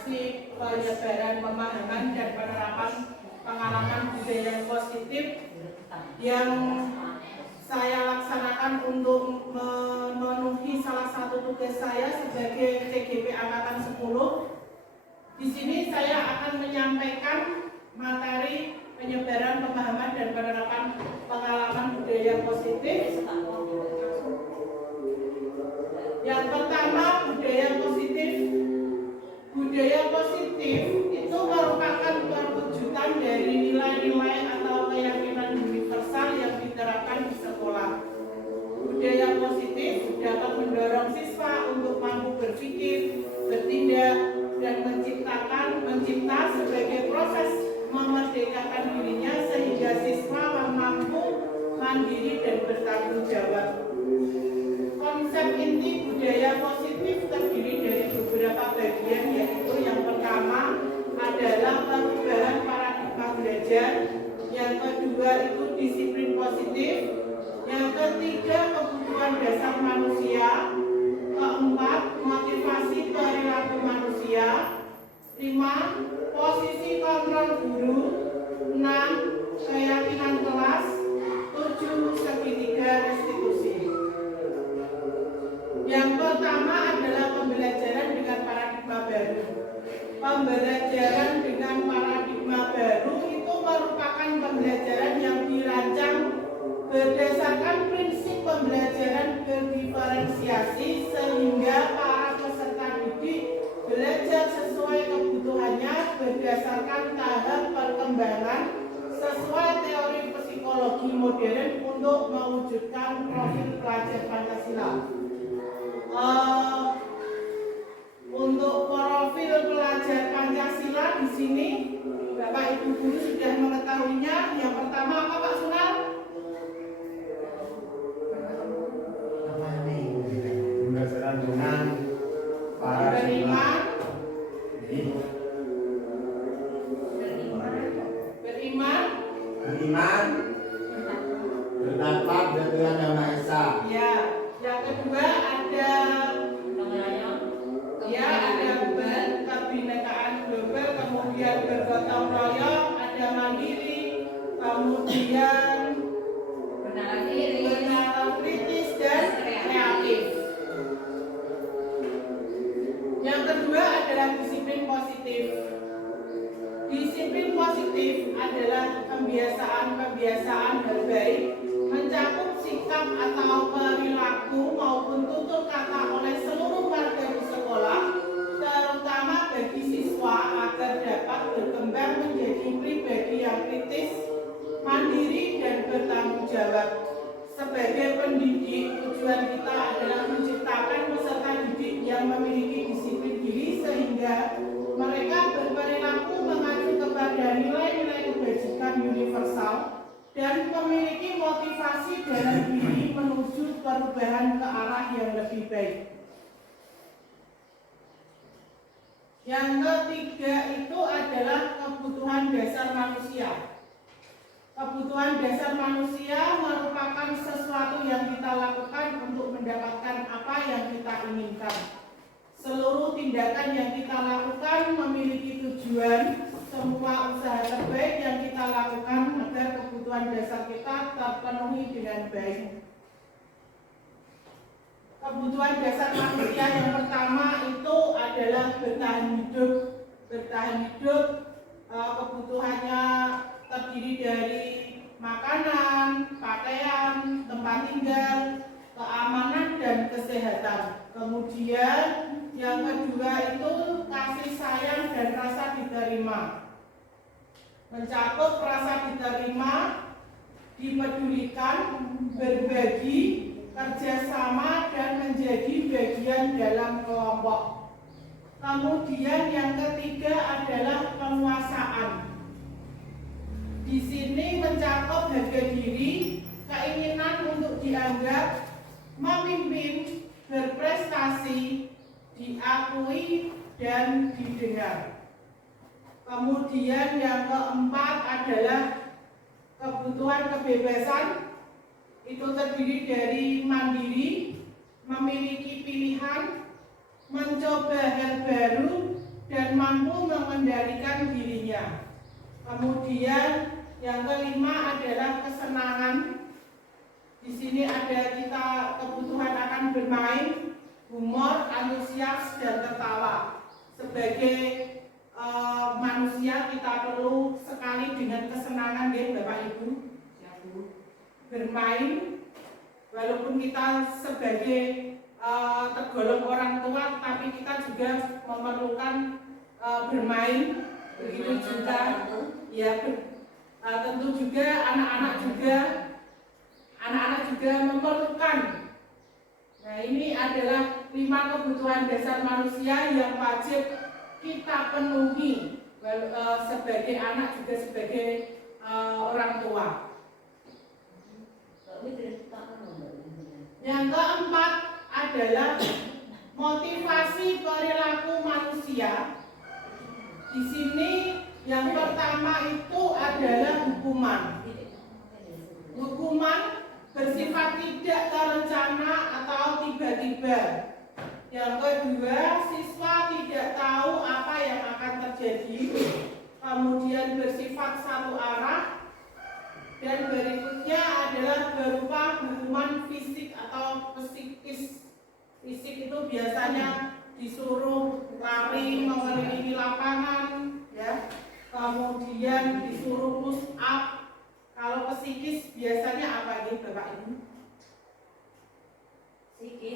informasi penyebaran pemahaman dan penerapan pengalaman budaya yang positif yang saya laksanakan untuk memenuhi salah satu tugas saya sebagai CGP Angkatan 10. Di sini saya akan menyampaikan materi penyebaran pemahaman dan penerapan pengalaman budaya positif. Yang pertama, budaya positif. Budaya positif itu merupakan perwujudan dari nilai-nilai atau keyakinan universal yang diterapkan di sekolah. Budaya positif dapat mendorong siswa untuk mampu berpikir, bertindak, dan mencipta sebagai proses memerdekakan dirinya sehingga siswa mampu mandiri dan bertanggung jawab. Konsep inti budaya positif terdiri dari beberapa bagian, yaitu yang pertama adalah perubahan paradigma belajar, yang kedua itu disiplin positif, yang ketiga kebutuhan dasar manusia, keempat motivasi perilaku manusia, 5 posisi kontrol guru, 6 keyakinan kelas, 7 segitiga restitusi. Yang pertama adalah pembelajaran dengan paradigma baru. Pembelajaran dengan paradigma baru itu merupakan pembelajaran yang dirancang berdasarkan prinsip pembelajaran berdiferensiasi sehingga para peserta didik belajar sesuai kebutuhannya berdasarkan tahap perkembangan sesuai teori psikologi modern untuk mewujudkan profil pelajar Pancasila. Untuk profil pelajar Pancasila di sini Bapak Ibu guru sudah mengetahuinya. Yang pertama apa Pak Sunal? Berdasarkan dengan Beriman, berdapat dan Tuhan Yang Maha Esa. Ya, yang kedua ada kebinekaan global, kemudian bergotong royong, ada mandiri, kemudian bernalar kritis dan kreatif. Yang kedua adalah disiplin positif. Disiplin positif adalah kebiasaan hal baik, mencakup sikap atau perilaku maupun tutur kata oleh seluruh warga di sekolah, terutama bagi siswa agar dapat berkembang menjadi pribadi yang kritis, mandiri, dan bertanggung jawab. Sebagai pendidik, tujuan kita adalah menciptakan peserta didik yang memiliki disiplin diri sehingga mereka berperilaku mengacu kepada nilai-nilai kebajikan universal dan memiliki motivasi dalam diri menuju perubahan ke arah yang lebih baik. Yang ketiga itu adalah kebutuhan dasar manusia. Kebutuhan dasar manusia merupakan sesuatu yang kita lakukan untuk mendapatkan apa yang kita inginkan. Seluruh tindakan yang kita lakukan memiliki tujuan. Semua usaha terbaik yang kita lakukan agar kebutuhan dasar kita terpenuhi dengan baik. Kebutuhan dasar manusia yang pertama itu adalah bertahan hidup. Bertahan hidup kebutuhannya terdiri dari makanan, pakaian, tempat tinggal, keamanan, dan kesehatan. Kemudian yang kedua itu kasih sayang dan rasa diterima. Mencakup rasa diterima, dipedulikan, berbagi, kerjasama, dan menjadi bagian dalam kelompok. Kemudian yang ketiga adalah penguasaan. Di sini mencakup harga diri, keinginan untuk dianggap, memimpin, berprestasi, diakui, dan didengar. Kemudian yang keempat adalah kebutuhan kebebasan. Itu terdiri dari mandiri, memiliki pilihan, mencoba hal baru, dan mampu mengendalikan dirinya. Kemudian yang kelima adalah kesenangan. Di sini ada kita kebutuhan akan bermain, humor, antusias, dan tertawa. Sebagai manusia kita perlu sekali dengan kesenangan ya Bapak Ibu. Bermain, walaupun kita sebagai tergolong orang tua, tapi kita juga memerlukan bermain. Begitu juga ya tentu juga anak-anak juga memerlukan. Nah, ini adalah 5 kebutuhan dasar manusia yang wajib kita penuhi sebagai anak juga sebagai orang tua. Yang keempat adalah motivasi perilaku manusia. Di sini yang pertama itu adalah hukuman. Hukuman bersifat tidak terencana atau tiba-tiba. Yang kedua, siswa tidak tahu apa yang akan terjadi. Kemudian bersifat satu arah. Dan berikutnya adalah berupa hukuman fisik atau psikis. Fisik itu biasanya disuruh lari mengelilingi lapangan, ya. Kemudian disuruh push up. Kalau psikis biasanya apa ini Bapak Ibu?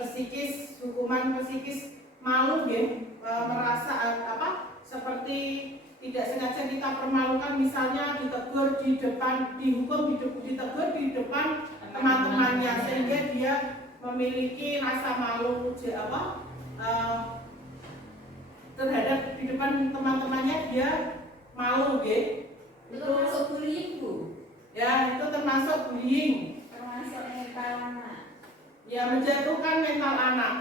Psikis, hukuman psikis malu ya, merasa seperti tidak sengaja kita permalukan, misalnya ditegur di depan, ditegur di depan teman-temannya sehingga dia memiliki rasa malu terhadap di depan teman-temannya, dia malu ya. Itu termasuk bullying, Bu? Ya, itu termasuk bullying. Termasuk mental anak. Ya, menjatuhkan mental anak.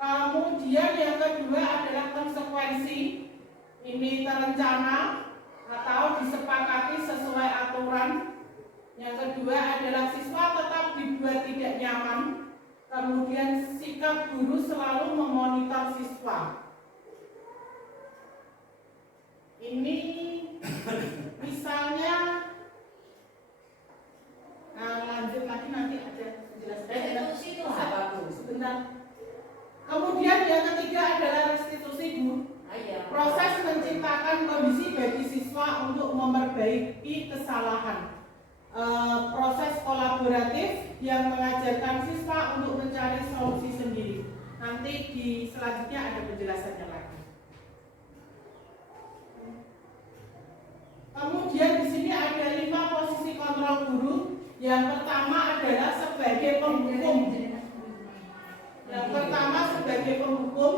Kemudian yang kedua adalah konsekuensi. Ini terencana atau disepakati sesuai aturan. Yang kedua adalah siswa tetap dibuat tidak nyaman. Kemudian sikap guru selalu memonitor siswa. Ini misalnya, lanjut lagi nanti ada penjelasan. Restitusi itu apa, Bu? Sebentar. Kemudian yang ketiga adalah restitusi, Bu. Proses menciptakan kondisi bagi siswa untuk memperbaiki kesalahan. Proses kolaboratif yang mengajarkan siswa untuk mencari solusi sendiri. Nanti di selanjutnya ada penjelasannya lagi. Kemudian di sini ada 5 posisi kontrol guru. Yang pertama adalah sebagai penghukum. Yang pertama sebagai penghukum.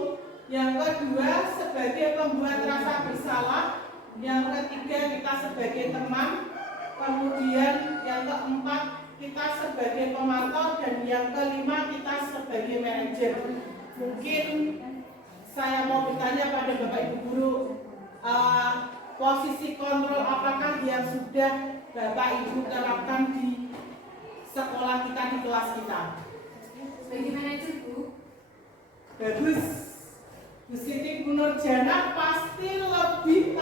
Yang kedua sebagai pembuat rasa bersalah. Yang ketiga kita sebagai teman. Kemudian yang keempat kita sebagai pemantau. Dan yang kelima kita sebagai manajer. Mungkin saya mau bertanya pada Bapak Ibu guru, posisi kontrol apakah yang sudah Bapak Ibu terapkan di sekolah kita, di kelas kita? Sebagai manajer, Bu. Bagus. Bu Siti Nurjana pasti lebih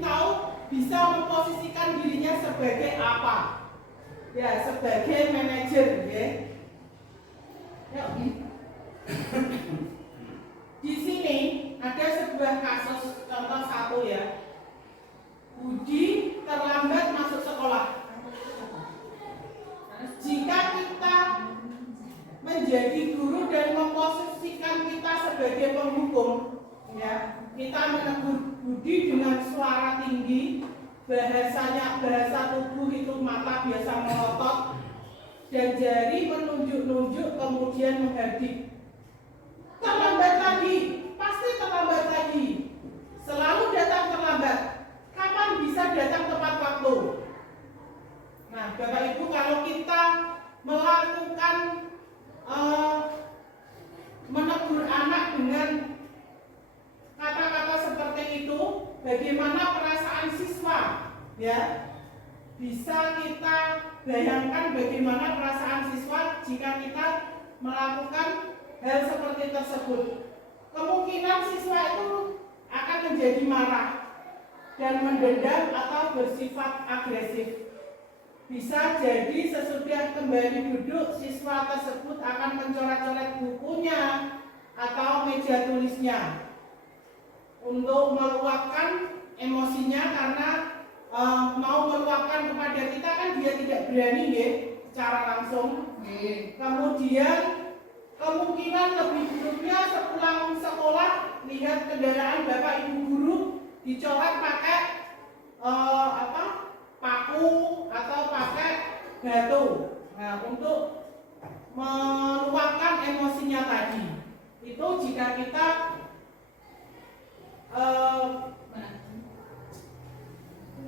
tahu bisa memposisikan dirinya sebagai apa? Ya, sebagai manajer, ya. Di sini ada sebuah kasus, contoh satu ya. Budi terlambat masuk sekolah. Jika kita menjadi guru dan memposisikan kita sebagai penghukum, ya, kita menegur Budi dengan suara tinggi, bahasa tubuh itu mata biasa melotot, dan jari menunjuk-nunjuk kemudian menghardik. Terlambat lagi, pasti terlambat lagi. Selalu datang terlambat. Kapan bisa datang tepat waktu? Nah, Bapak Ibu, kalau kita melakukan menegur anak dengan kata-kata seperti itu, bagaimana perasaan siswa? Ya, bisa kita bayangkan bagaimana perasaan siswa jika kita melakukan hal seperti tersebut. siswa itu akan menjadi marah dan mendendam atau bersifat agresif. Bisa jadi sesudah kembali duduk, siswa tersebut akan mencoret-coret bukunya atau meja tulisnya untuk meluapkan emosinya, karena mau meluapkan kepada kita kan dia tidak berani ya, secara langsung. Kemudian kemungkinan lebih buruknya sepulang sekolah lihat kendaraan bapak ibu guru dicoret pakai paku atau pakai batu. Nah, untuk meluapkan emosinya tadi itu jika kita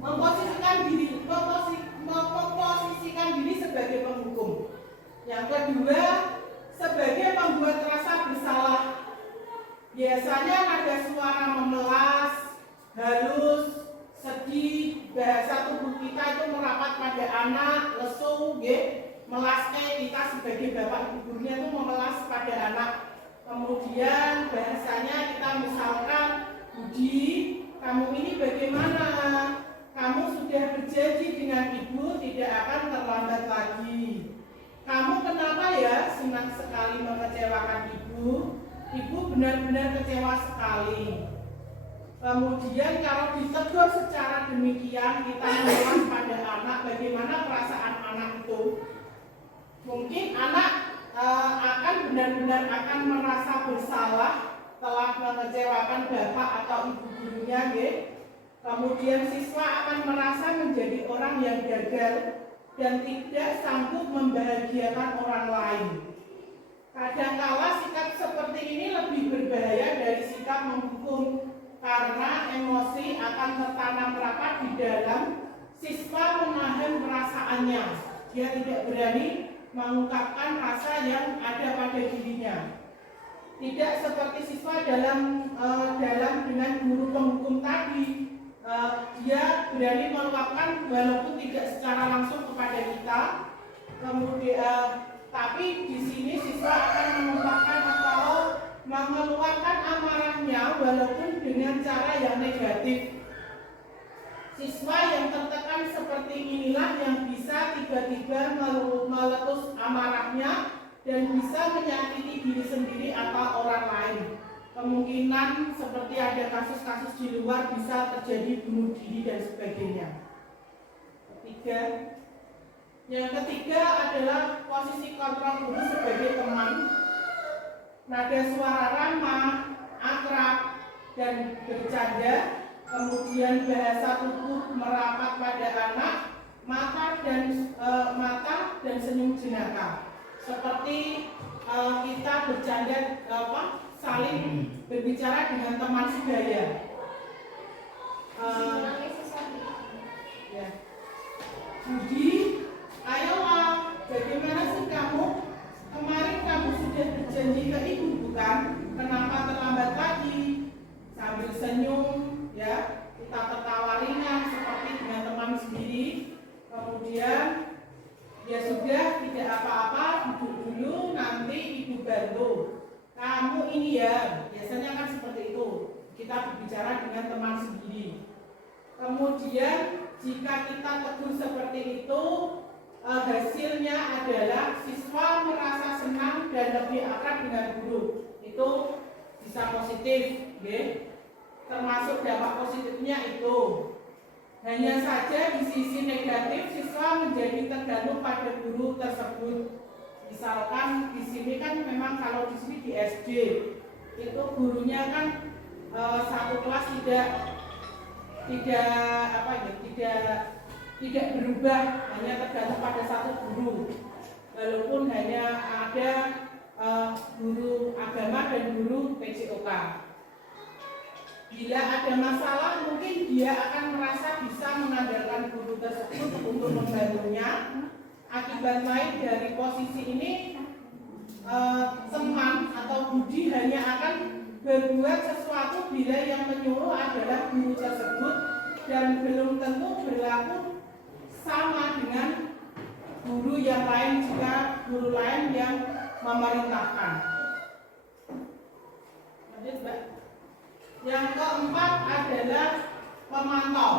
memposisikan diri sebagai penghukum. Yang kedua, sebagai pembuat rasa bersalah. Biasanya ada suara memelas, halus, sedih, bahasa tubuh kita itu merapat pada anak, lesu, melasnya kita sebagai bapak ibu gurunya itu memelas pada anak. Kemudian bahasanya kita misalkan, Budi, kamu ini bagaimana? Kamu sudah berjanji dengan ibu tidak akan terlambat lagi. Kamu kenapa ya senang sekali mengecewakan ibu? Ibu benar-benar kecewa sekali. Kemudian kalau ditegur secara demikian, kita memelas pada anak, bagaimana perasaan anak itu? Mungkin anak akan benar-benar akan merasa bersalah telah mengecewakan bapak atau ibu gurunya, Kemudian siswa akan merasa menjadi orang yang gagal dan tidak sanggup membahagiakan orang lain. Kadangkala sikap seperti ini lebih berbahaya dari sikap menghukum, karena emosi akan tertanam rapat di dalam siswa menahan perasaannya. Dia tidak berani mengungkapkan rasa yang ada pada dirinya. Tidak seperti siswa dalam dengan guru penghukum tadi. Dia berani meluapkan walaupun tidak secara langsung kepada kita. Kemudian tapi di sini siswa akan mengungkapkan atau mengeluarkan amarahnya walaupun dengan cara yang negatif. Siswa yang tertekan seperti inilah yang bisa tiba-tiba meletus amarahnya dan bisa menyakiti diri sendiri atau orang lain. Kemungkinan seperti ada kasus-kasus di luar bisa terjadi bunuh diri dan sebagainya. Yang ketiga adalah posisi kontrol guru sebagai teman. Nada suara ramah, akrab, dan bercanda. Kemudian bahasa tubuh merapat pada anak, mata dan senyum jenaka. Seperti kita bercanda saling berbicara dengan teman sebaya. Ya. Budi, ayolah, bagaimana sih kamu? Kemarin kamu sudah berjanji ke ibu, bukan? Kenapa terlambat lagi? Sambil senyum, ya, kita tertawa ringan seperti dengan teman sendiri. Kemudian, ya sudah, tidak apa-apa, duduk dulu, nanti ibu bantu. Kamu ini ya, biasanya kan seperti itu. Kita berbicara dengan teman sendiri. Kemudian jika kita tegur seperti itu, hasilnya adalah siswa merasa senang dan lebih akrab dengan guru. Itu bisa positif, termasuk dampak positifnya itu. Hanya saja di sisi negatif siswa menjadi tergantung pada guru tersebut. Misalkan di sini kan memang kalau di sini di SD itu gurunya kan satu kelas tidak berubah, hanya tergantung pada satu guru. Walaupun hanya ada guru agama dan guru PJOK. Bila ada masalah, mungkin dia akan merasa bisa mengandalkan guru tersebut untuk membantunya. Akibat lain dari posisi ini, teman atau Budi hanya akan berbuat sesuatu bila yang menyuruh adalah guru tersebut dan belum tentu berlaku sama dengan guru yang lain jika guru lain yang memerintahkan. Lanjut, Mbak. Yang keempat adalah pemantau.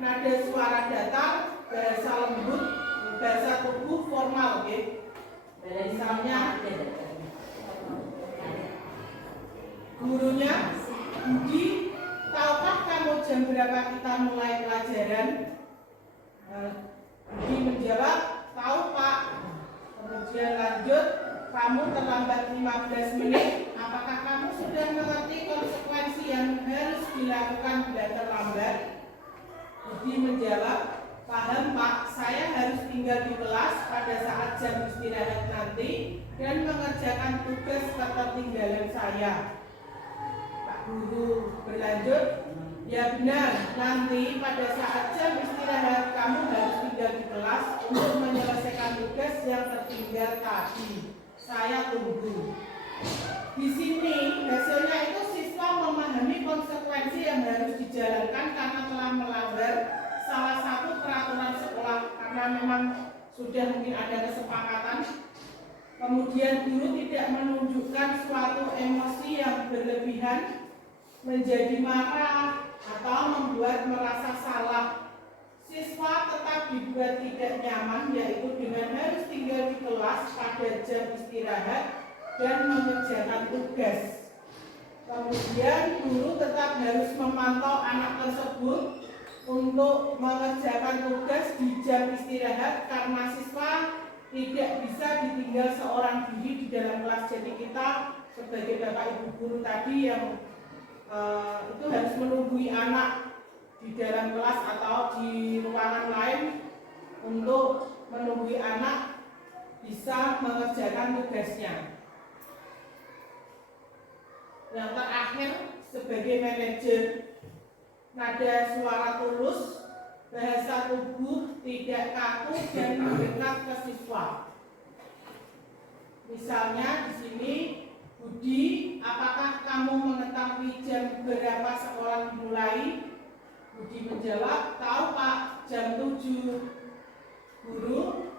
Nada suara datar, bahasa lembut, bahasa tubuh formal, oke? Misalnya gurunya, Budi, tahukah kamu jam berapa kita mulai pelajaran? Budi menjawab, tahu Pak. Kemudian lanjut, kamu terlambat 15 menit. Apakah kamu sudah mengerti konsekuensi yang harus dilakukan bila terlambat? Budi menjawab, paham Pak, saya harus tinggal di kelas pada saat jam istirahat nanti dan mengerjakan tugas ketertinggalan saya. Pak Guru berlanjut, ya benar, nanti pada saat jam istirahat kamu harus tinggal di kelas untuk menyelesaikan tugas yang tertinggal tadi. Saya tunggu. Di sini hasilnya itu siswa memahami konsekuensi yang harus dijalankan karena telah melanggar salah satu peraturan sekolah karena memang sudah mungkin ada kesepakatan. Kemudian guru tidak menunjukkan suatu emosi yang berlebihan, menjadi marah atau membuat merasa salah. Siswa tetap dibuat tidak nyaman, yaitu dengan harus tinggal di kelas pada jam istirahat dan mengerjakan tugas. Kemudian guru tetap harus memantau anak tersebut untuk mengerjakan tugas di jam istirahat karena siswa tidak bisa ditinggal seorang diri di dalam kelas. Jadi kita sebagai Bapak Ibu guru tadi yang itu harus menunggui anak di dalam kelas atau di ruangan lain untuk menunggui anak bisa mengerjakan tugasnya. Yang terakhir sebagai manajer, nada suara tulus, bahasa tubuh tidak kaku dan mendekat ke siswa. Misalnya di sini, Budi, apakah kamu mengetahui jam berapa sekolah dimulai? Budi menjawab, tahu Pak, jam 7. Guru,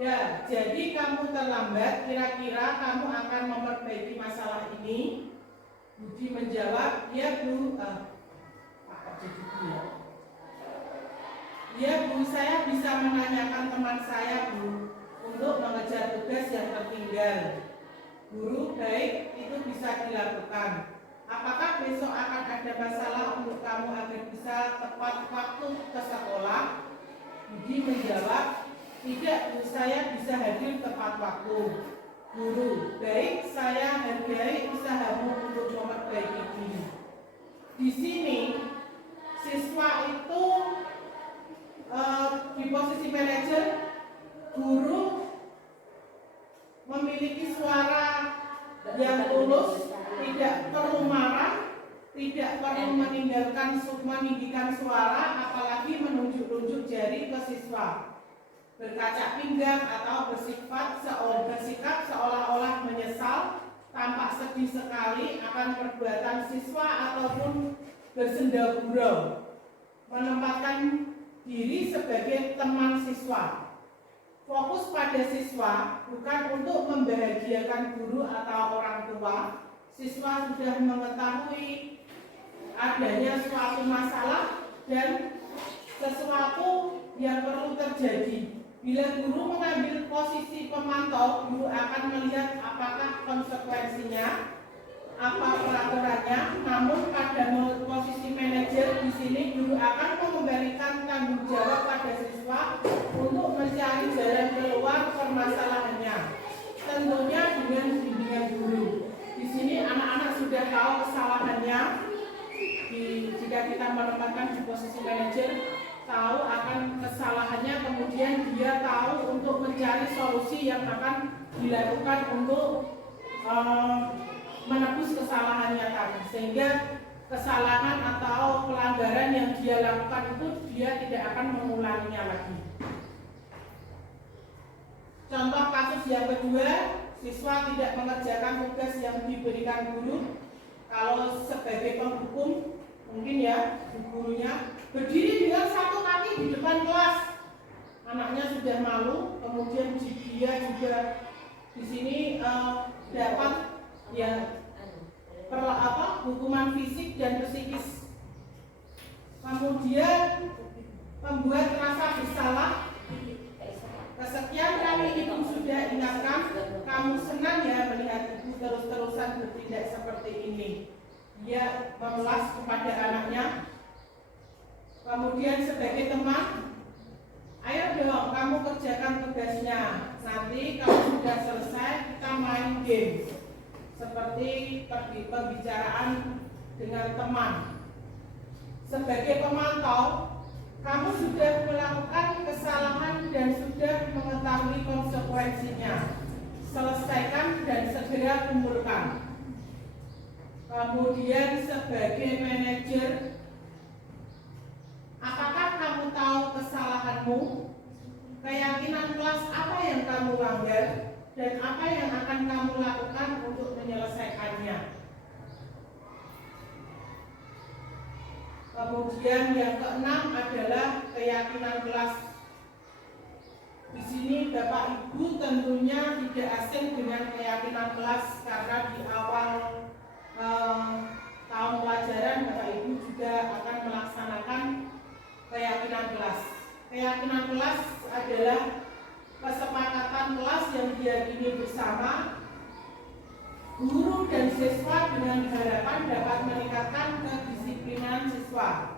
ya, jadi kamu terlambat, kira-kira kamu akan memperbaiki masalah ini? Budi menjawab, ya Bu. Ya Bu, saya bisa menanyakan teman saya Bu untuk mengejar tugas yang tertinggal. Guru, baik, itu bisa dilakukan. Apakah besok akan ada masalah untuk kamu agar bisa tepat waktu ke sekolah? Budi menjawab, tidak Bu, saya bisa hadir tepat waktu. Guru, baik, saya hargai usahamu untuk memperbaiki diri. Di sini siswa itu di posisi manajer, guru memiliki suara yang tulus, tidak perlu marah, tidak perlu meninggikan suara, apalagi menunjuk-nunjuk jari ke siswa, berkaca pinggang atau bersikap seolah-olah menyesal, tampak sedih sekali akan perbuatan siswa ataupun bersenda gurau, menempatkan diri sebagai teman siswa. Fokus pada siswa bukan untuk membahagiakan guru atau orang tua. Siswa sudah mengetahui adanya suatu masalah dan sesuatu yang perlu terjadi. Bila guru mengambil posisi pemantau, guru akan melihat apakah konsekuensinya, apa peraturannya. Namun pada posisi manajer di sini, guru akan mengembalikan tanggung jawab pada siswa untuk mencari jalan keluar permasalahannya. Tentunya dengan bimbingan guru. Di sini anak-anak sudah tahu kesalahannya. Jika kita menempatkan di posisi manajer, tahu akan kesalahannya, kemudian dia tahu untuk mencari solusi yang akan dilakukan untuk menebus kesalahannya tadi, sehingga kesalahan atau pelanggaran yang dia lakukan itu dia tidak akan mengulanginya lagi. Contoh kasus yang kedua, siswa tidak mengerjakan tugas yang diberikan guru. Kalau sebagai penghukum, mungkin ya gurunya berdiri dengan satu kaki di depan kelas, anaknya sudah malu, kemudian dia juga di sini dapat ya hukuman fisik dan psikis. Kemudian membuat rasa bersalah. Kesekian kali ibu sudah ingatkan, kamu senang ya melihat ibu terus-terusan bertindak seperti ini. Dia memelas kepada anaknya. Kemudian sebagai teman, ayo dong kamu kerjakan tugasnya. Nanti kalau sudah selesai kita main game. Seperti pembicaraan dengan teman. Sebagai pemantau, kamu sudah melakukan kesalahan dan sudah mengetahui konsekuensinya. Selesaikan dan segera kumpulkan. Kemudian sebagai manajer, apakah kamu tahu kesalahanmu? Keyakinan kelas apa yang kamu langgar? Dan apa yang akan kamu lakukan untuk menyelesaikannya? Kemudian yang keenam adalah keyakinan kelas. Di sini Bapak Ibu tentunya tidak asing dengan keyakinan kelas karena di awal tahun pelajaran Bapak Ibu juga akan melaksanakan keyakinan kelas. Keyakinan kelas adalah kesepakatan kelas yang diyakini bersama guru dan siswa dengan harapan dapat meningkatkan kedisiplinan siswa.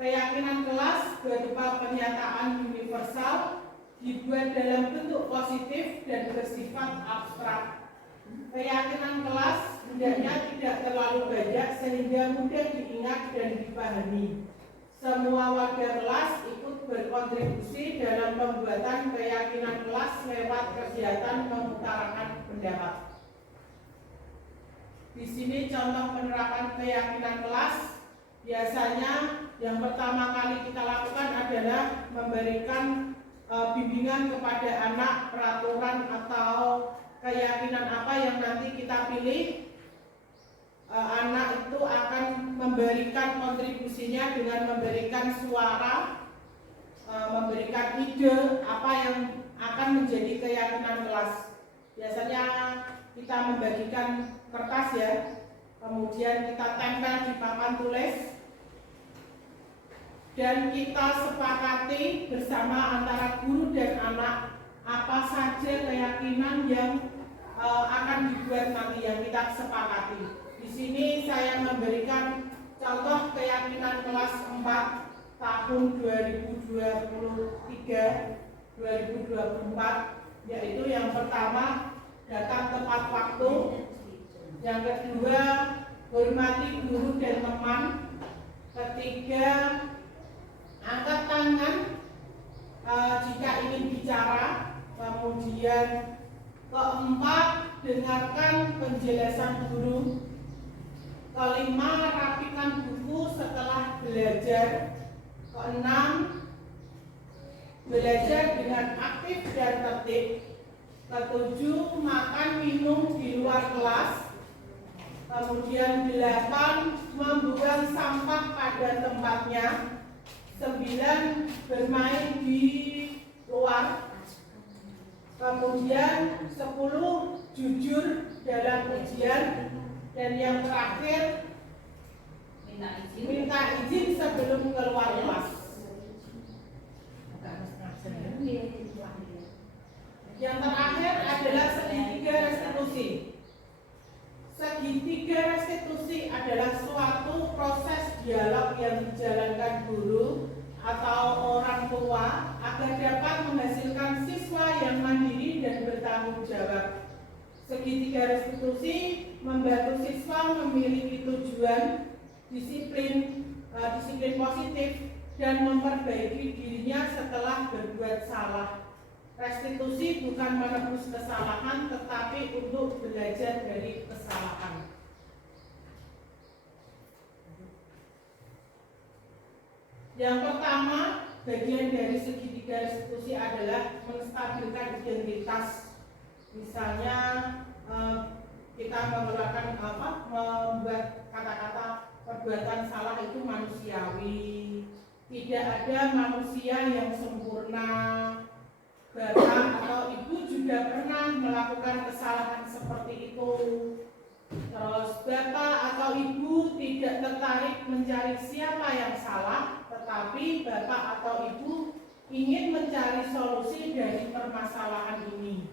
Keyakinan kelas berupa pernyataan universal dibuat dalam bentuk positif dan bersifat abstrak. Keyakinan kelas hendaknya tidak terlalu banyak sehingga mudah diingat dan dipahami. Semua warga kelas ikut berkontribusi dalam pembuatan keyakinan kelas lewat kegiatan mengutarakan pendapat. Di sini contoh penerapan keyakinan kelas. Biasanya yang pertama kali kita lakukan adalah memberikan bimbingan kepada anak, peraturan atau keyakinan apa yang nanti kita pilih. Anak itu akan memberikan kontribusinya dengan memberikan suara, memberikan ide apa yang akan menjadi keyakinan kelas. Biasanya kita membagikan kertas ya, kemudian kita tempel di papan tulis dan kita sepakati bersama antara guru dan anak apa saja keyakinan yang akan dibuat nanti yang kita sepakati. Di sini saya memberikan contoh keyakinan kelas 4 tahun 2023-2024, yaitu yang pertama datang tepat waktu, yang kedua hormati guru dan teman, ketiga angkat tangan jika ingin bicara, kemudian keempat dengarkan penjelasan guru, kelima rapikan buku setelah belajar, keenam belajar dengan aktif dan tertib, ketujuh makan minum di luar kelas, kemudian 8 membuang sampah pada tempatnya, 9 bermain di luar, kemudian 10 jujur dalam ujian, dan yang terakhir minta izin sebelum keluar kelas. Yang terakhir adalah segitiga restitusi. Segitiga restitusi adalah suatu proses dialog yang dijalankan guru atau orang tua agar dapat menghasilkan siswa yang mandiri dan bertanggung jawab. Segitiga restitusi membantu siswa memiliki tujuan, disiplin positif, dan memperbaiki dirinya setelah berbuat salah. Restitusi bukan menebus kesalahan, tetapi untuk belajar dari kesalahan. Yang pertama, bagian dari segitiga restitusi adalah menstabilkan identitas. Misalnya kita mengeluarkan membuat kata-kata perbuatan salah itu manusiawi. Tidak ada manusia yang sempurna. Bapak atau ibu juga pernah melakukan kesalahan seperti itu. Terus bapak atau ibu tidak tertarik mencari siapa yang salah, tetapi Bapak atau Ibu ingin mencari solusi dari permasalahan ini.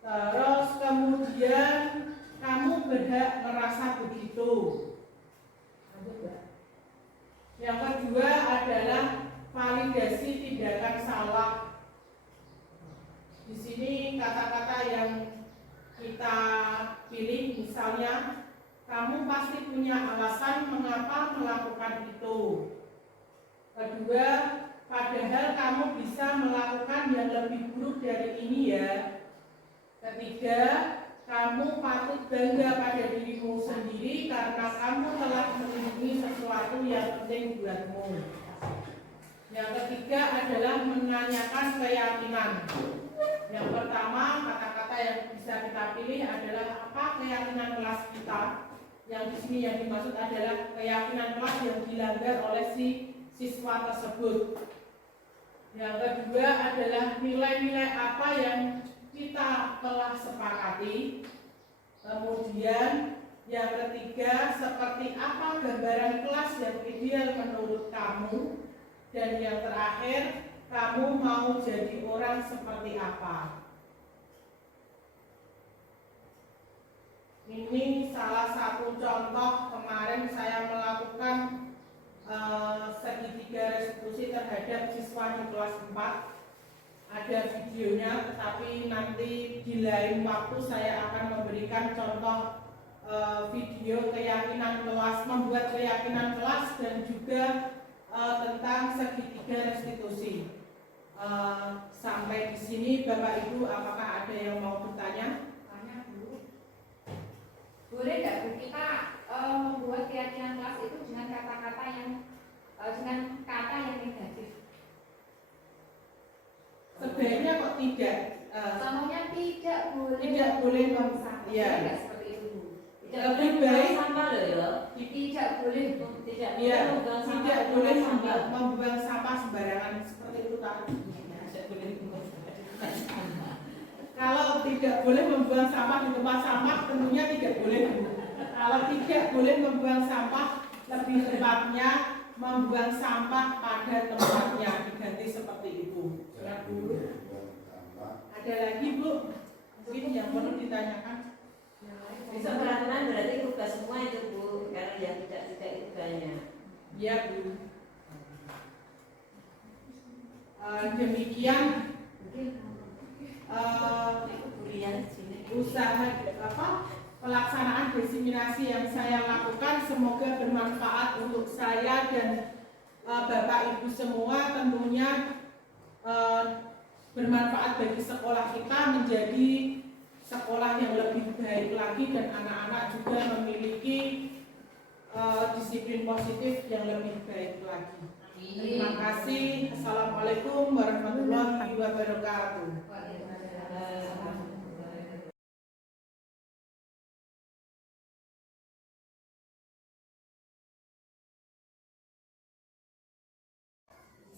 Terus kemudian kamu berhak merasa begitu. Yang kedua adalah validasi tindakan salah. Di sini kata-kata yang kita pilih, misalnya kamu pasti punya alasan mengapa melakukan itu. Kedua, padahal kamu bisa melakukan yang lebih buruk dari ini ya. Ketiga, kamu patut bangga pada dirimu sendiri karena kamu telah melindungi sesuatu yang penting buatmu. Yang ketiga adalah menanyakan keyakinan. Yang pertama, kata-kata yang bisa kita pilih adalah apa keyakinan kelas kita. Yang di sini yang dimaksud adalah keyakinan kelas yang dilanggar oleh si siswa tersebut. Yang kedua adalah nilai-nilai apa yang kita telah sepakati. Kemudian yang ketiga, seperti apa gambaran kelas yang ideal menurut kamu. Dan yang terakhir, kamu mau jadi orang seperti apa. Ini salah satu contoh kemarin saya melakukan segitiga restitusi terhadap siswa di kelas 4. Ada videonya, tetapi nanti di lain waktu saya akan memberikan contoh video keyakinan kelas, membuat keyakinan kelas dan juga tentang segitiga restitusi. Sampai di sini Bapak Ibu, apakah ada yang mau bertanya? Tanya Bu. Boleh nggak Bu kita membuat keyakinan kelas itu dengan kata-kata yang dengan kata yang negatif? Sebenarnya kok tidak. Contohnya tidak boleh. Tidak boleh ya. Tidak seperti itu. Lebih baik sampah loh ya. Tidak boleh. Tidak ya, membuang sampah. tidak boleh membuang sampah sembarangan seperti itu tadi. Tidak boleh membuang sampah. Kalau tidak boleh membuang sampah di tempat sampah tentunya tidak boleh. Kalau tidak boleh membuang sampah, lebih tepatnya membuang sampah pada tempatnya, diganti seperti itu. Ya, Bu. Ada lagi Bu? Mungkin yang perlu ditanyakan. Bisa peraturan berarti rubah semua itu Bu, karena yang tidak itu banyak. Ya Bu. Demikian usaha pelaksanaan diseminasi yang saya lakukan, semoga bermanfaat untuk saya dan Bapak Ibu semua. Tentunya bermanfaat bagi sekolah kita menjadi sekolah yang lebih baik lagi dan anak-anak juga memiliki disiplin positif yang lebih baik lagi. Terima kasih. Assalamualaikum warahmatullahi wabarakatuh.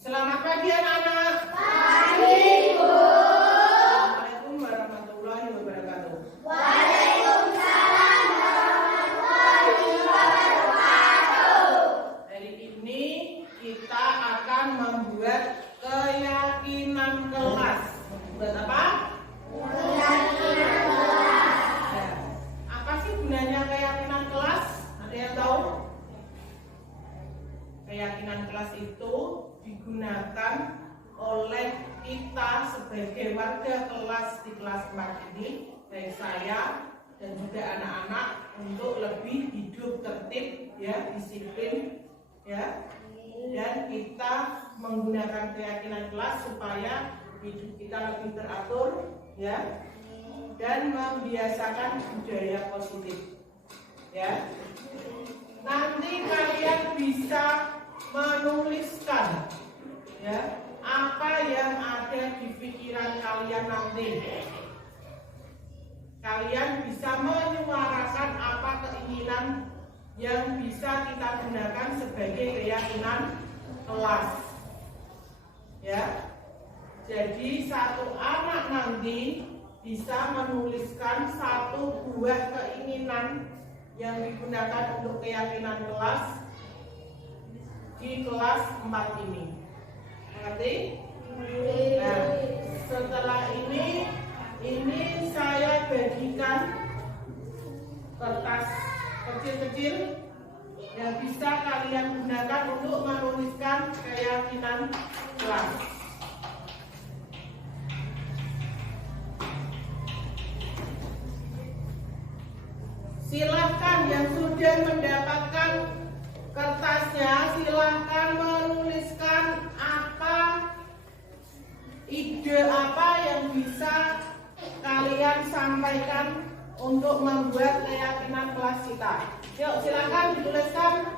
Selamat pagi anak-anak. Pagi Bu. Assalamualaikum warahmatullahi wabarakatuh. Waalaikumsalam warahmatullahi wabarakatuh. Hari ini kita akan membuat keyakinan kelas. Buat apa? Keyakinan kelas. Ya. Apa sih gunanya keyakinan kelas? Ada yang tahu? Keyakinan kelas itu digunakan oleh kita sebagai warga kelas di kelas 4 ini, baik saya dan juga anak-anak, untuk lebih hidup tertib ya, disiplin ya, dan kita menggunakan keyakinan kelas supaya hidup kita lebih teratur ya, dan membiasakan budaya positif ya. Nanti kalian bisa menuliskan ya apa yang ada di pikiran kalian nanti. Kalian bisa menyuarakan apa keinginan yang bisa kita gunakan sebagai keyakinan kelas ya. Jadi satu anak nanti bisa menuliskan satu buah keinginan yang digunakan untuk keyakinan kelas di kelas 4 ini. Mengerti? Nah, setelah ini saya bagikan kertas kecil-kecil yang bisa kalian gunakan untuk menuliskan keyakinan kelas. Silahkan yang sudah mendapatkan kertasnya, silahkan menuliskan ide apa yang bisa kalian sampaikan untuk membuat keyakinan kelas kita. Yuk silahkan dituliskan.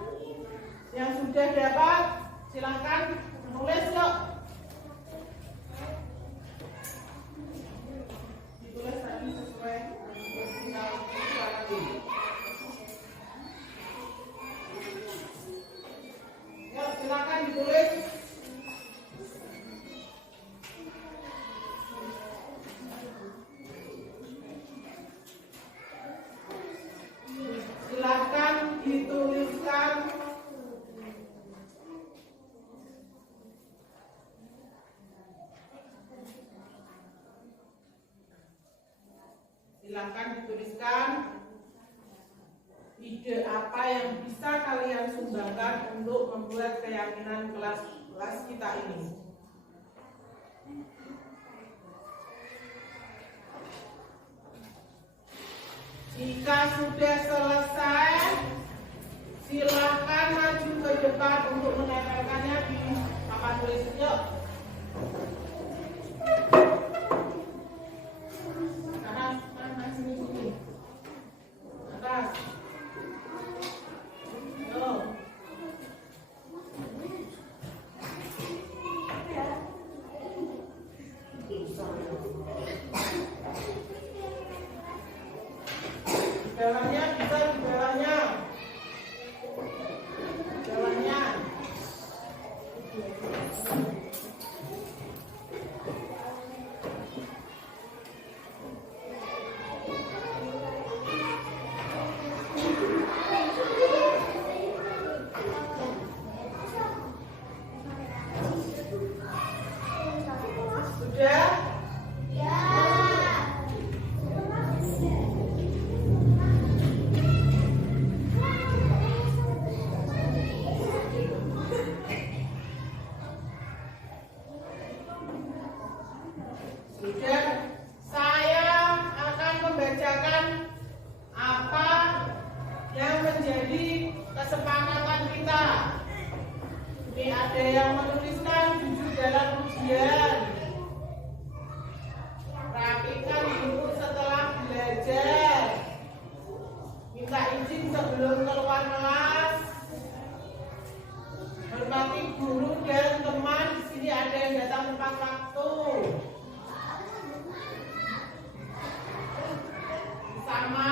Yang sudah dapat silahkan tulis yuk. Ditulis tadi sesuai yuk silahkan ditulis. Silahkan dituliskan. Silahkan dituliskan ide apa yang bisa kalian sumbangkan untuk membuat keyakinan kelas kita ini. Jika sudah selesai, silahkan maju ke depan untuk menempelkannya di papan tulis. Yuk. Atas, sini. Atas. Yuk. Bawahnya bisa di bawahnya. Bawahnya. Sudah? Sudah, saya akan membacakan apa yang menjadi kesepakatan kita. Ini ada yang menuliskan jujur dalam ujian. Rapikan buku setelah belajar. Minta izin sebelum keluar kelas. Hormati guru dan teman. Di sini ada yang datang tepat waktu. Sama.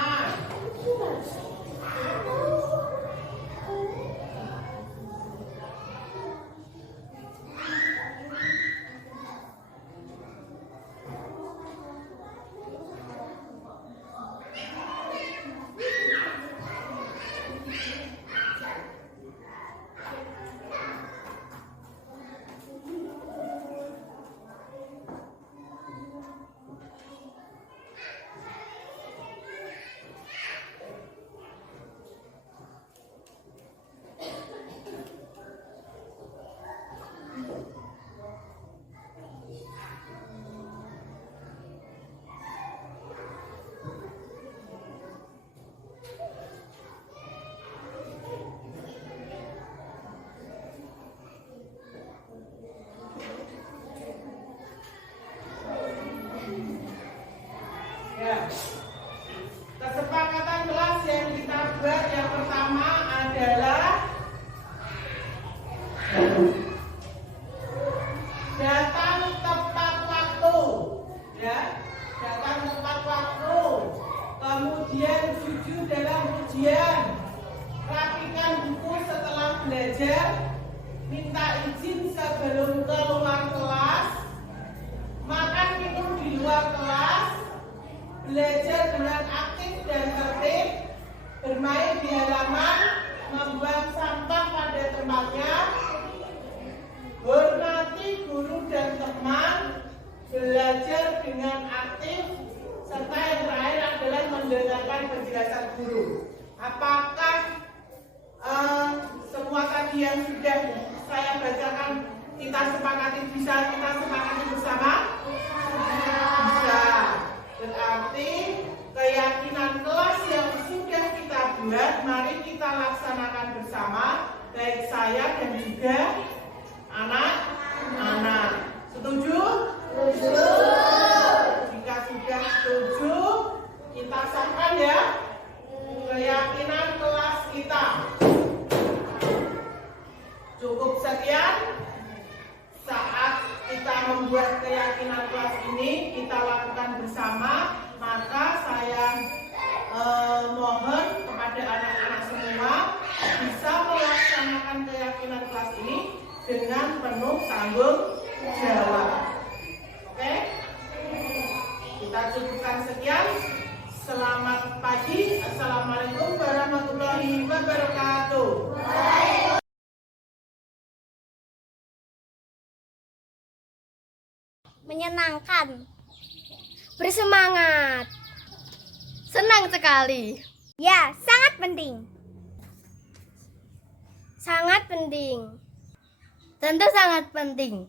Ya. Kesepakatan kelas yang kita buat yang pertama adalah datang tepat waktu. Ya, datang tepat waktu. Kemudian jujur dalam ujian. Rapikan buku setelah belajar. Minta izin sebelum keluar kelas. Makan minum di luar kelas. Belajar dengan aktif dan tertib, bermain di halaman, membuang sampah pada tempatnya, hormati guru dan teman, belajar dengan aktif, serta yang terakhir adalah mendengarkan penjelasan guru. Apakah semua tadi yang sudah saya bacakan kita sepakati bersama? Bisa. Berarti keyakinan kelas yang sudah kita buat, mari kita laksanakan bersama, baik saya dan juga anak-anak. Setuju? Setuju. Jika sudah setuju, kita sahkan ya keyakinan kelas kita. Cukup sekian. Saat kita membuat keyakinan kelas ini, kita lakukan bersama, maka saya mohon kepada anak-anak semua bisa melaksanakan keyakinan kelas ini dengan penuh tanggung jawab. Oke? Kita cukupkan sekian. Selamat pagi. Assalamualaikum warahmatullahi wabarakatuh. Menyenangkan, bersemangat, senang sekali. Ya, sangat penting. Sangat penting. Tentu sangat penting.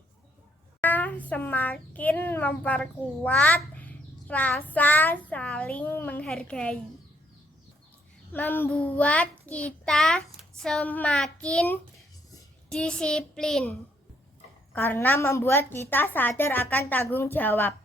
Semakin memperkuat rasa saling menghargai. Membuat kita semakin disiplin. Karena membuat kita sadar akan tanggung jawab.